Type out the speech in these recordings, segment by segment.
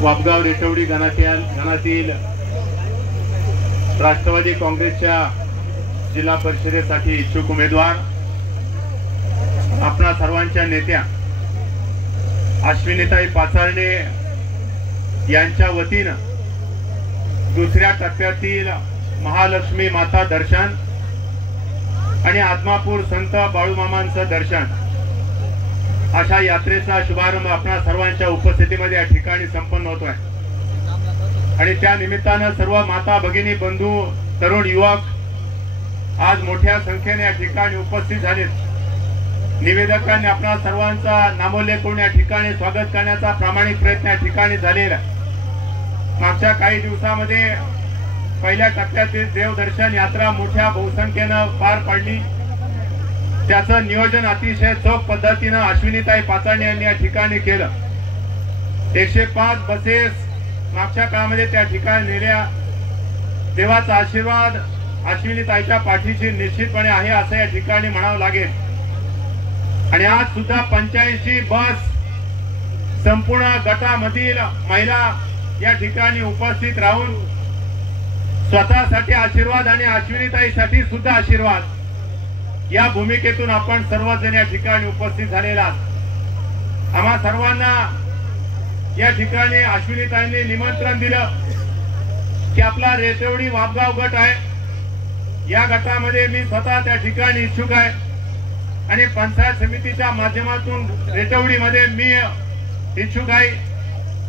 वापगाव रेटवडी गणातील राष्ट्रवादी काँग्रेसच्या जिल्हा परिषदेसाठी इच्छुक उमेदवार आपणा सर्वांच्या नेत्या अश्विनीताई पाचारणे यांच्या वतीनं दुसऱ्या टप्प्यातील महालक्ष्मी माता दर्शन आणि आत्मापूर संत बाळूमामांचं दर्शन अशा यात्रेचा शुभारंभ आपणा सर्वांच्या उपस्थितीमध्ये या ठिकाणी संपन्न होतोय आणि त्या निमित्तानं सर्व माता भगिनी बंधू तरुण युवक आज मोठ्या संख्येने या ठिकाणी उपस्थित झालेत। निवेदकांनी आपणा सर्वांचा नामोल्लेख करून या ठिकाणी स्वागत करण्याचा प्रामाणिक प्रयत्न या ठिकाणी झालेला। मागच्या काही दिवसामध्ये पहिल्या टप्प्यातील देवदर्शन यात्रा मोठ्या बहुसंख्येनं पार पडली। त्याचं नियोजन अतिशय चोख पद्धतीनं अश्विनीताई पाचारणे यांनी या ठिकाणी केलं। 105 बसेस मागच्या काळामध्ये त्या ठिकाणी नेल्या। देवाचा आशीर्वाद अश्विनीताईच्या पाठीशी निश्चितपणे आहे असं या ठिकाणी म्हणावं लागेल। आणि आज सुद्धा 85 बस संपूर्ण गटामधील महिला या ठिकाणी उपस्थित राहून स्वतःसाठी आशीर्वाद आणि अश्विनीताईसाठी सुद्धा आशीर्वाद या भूमिकेतून आपण सर्वजण या ठिकाणी उपस्थित झालेला आम्हा सर्वांना या ठिकाणी अश्विनीताईंनी निमंत्रण दिलं की आपला रेटवडी वापगाव गट आहे। या गटामध्ये मी स्वतः त्या ठिकाणी इच्छुक आहे आणि पंचायत समितीच्या माध्यमातून रेटवडीमध्ये मी इच्छुक आहे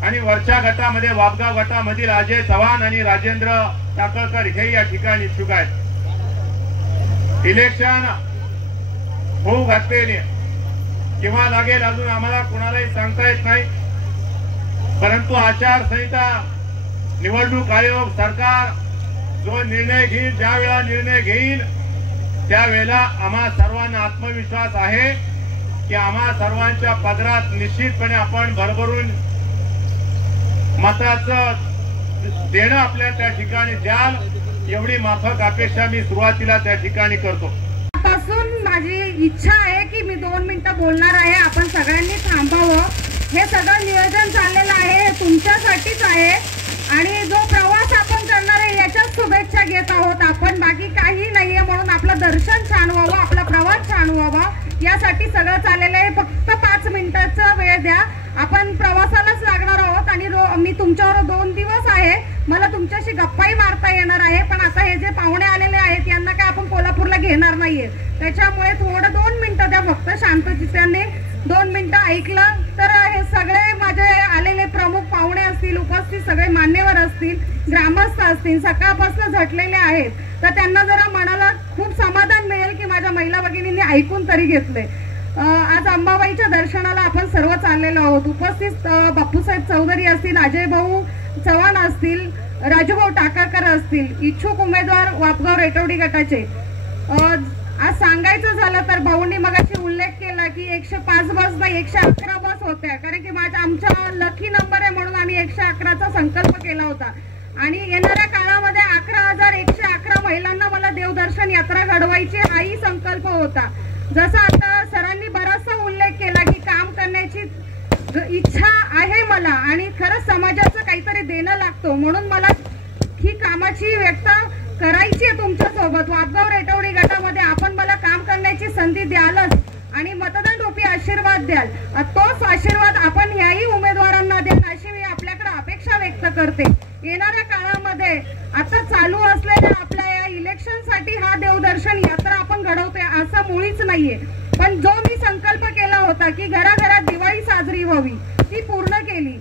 आणि वरच्या गटामध्ये वापगाव गटामधील अजय चव्हाण आणि राजेंद्र टाकळकर हे या ठिकाणी इच्छुक आहेत। इलेक्शन होऊ घातलेले किंवा लागेल अजून आम्हाला कुणालाही सांगता येत नाही, परंतु आचारसंहिता निवडणूक आयोग सरकार जो निर्णय घेईल ज्या वेळा निर्णय घेईल त्यावेळेला आम्हा सर्वांना आत्मविश्वास आहे की आम्हा सर्वांच्या पदरात निश्चितपणे आपण भरभरून मताचं देणं आपल्या त्या ठिकाणी द्याल एवढी माफक अपेक्षा मी सुरुवातीला त्या ठिकाणी करतो। माझी इच्छा आहे की मी 2 मिनिटं बोलणार आहे। आपण सगळ्यांनी थांबावं। हे सगळं नियोजन चाललेलं आहे, हे तुमच्यासाठीच आहे आणि जो प्रवास आपण करणार आहे याच्याच शुभेच्छा घेत आहोत आपण, बाकी काही नाहीये। म्हणून आपलं दर्शन छान व्हावं, आपला प्रवास छान व्हावा यासाठी सगळं चाललेलं आहे। फक्त 5 मिनिटाचा वेळ द्या, आपण प्रवासालाच लागणार आहोत आणि मी तुमच्यावर 2 दिवस आहे, मला तुमच्याशी गप्पाही मारता येणार आहे। पण आता हे जे पाहुणे आलेले आहेत यांना काय आपण कोल्हापूरला घेणार नाहीये, त्याच्यामुळे थोडं 2 मिनिटं द्या फक्त शांतचित्ताने। 2 मिनिटं ऐकलं तर हे सगळे माझे आलेले प्रमुख पाहुणे असतील, उपस्थित सगळे मान्यवर असतील, ग्रामस्थ असतील, सकाळपासून झटलेले आहेत, तर त्यांना जरा मनाला खूप समाधान मिळेल की माझ्या महिला भगिनींनी ऐकून तरी घेतले। आज अंबाबाईच्या दर्शनाला आपण सर्व चाललेलो आहोत। उपस्थित बापूसाहेब चौधरी असतील, अजय भाऊ चव्हाण असतील, राजूभाऊ टाकळकर असतील, इच्छुक उमेदवार वापगाव रेटवडी गटाचे। आज सांगायचं झालं तर भाऊंनी मगाशी उल्लेख केला की 105 बस नाही 111 बस होत्या, कारण की आमचा लकी नंबर आहे म्हणून आम्ही 111चा संकल्प केला होता आणि येणाऱ्या काळामध्ये 11,111 महिलांना मला देवदर्शन यात्रा घडवायची हाही संकल्प होता। जसं आता सरांनी बराचसा उल्लेख केला की काम करण्याची इच्छा आहे मला आणि खरंच समाजाचं काहीतरी देणं लागतो, म्हणून मला ही कामाची व्यक्त करायची आहे तुमच्या सोबत। वापगाव रेटवडी गटामध्ये आपण मला काम करण्याची संधी द्यालच आणि मतदान रूपी आशीर्वाद द्याल, तोच आशीर्वाद आपण ह्याही उमेदवारांना द्याल अशी मी आपल्याकडे अपेक्षा व्यक्त करते। येणाऱ्या काळामध्ये आता चालू असलेल्या आपल्या या इलेक्शनसाठी हा देवदर्शन यात्रा आपण घडवतोय असं मुळीच नाहीये, पण जो मी संकल्प केला होता की घराघरात दिवाळी साजरी व्हावी ती पूर्ण केली।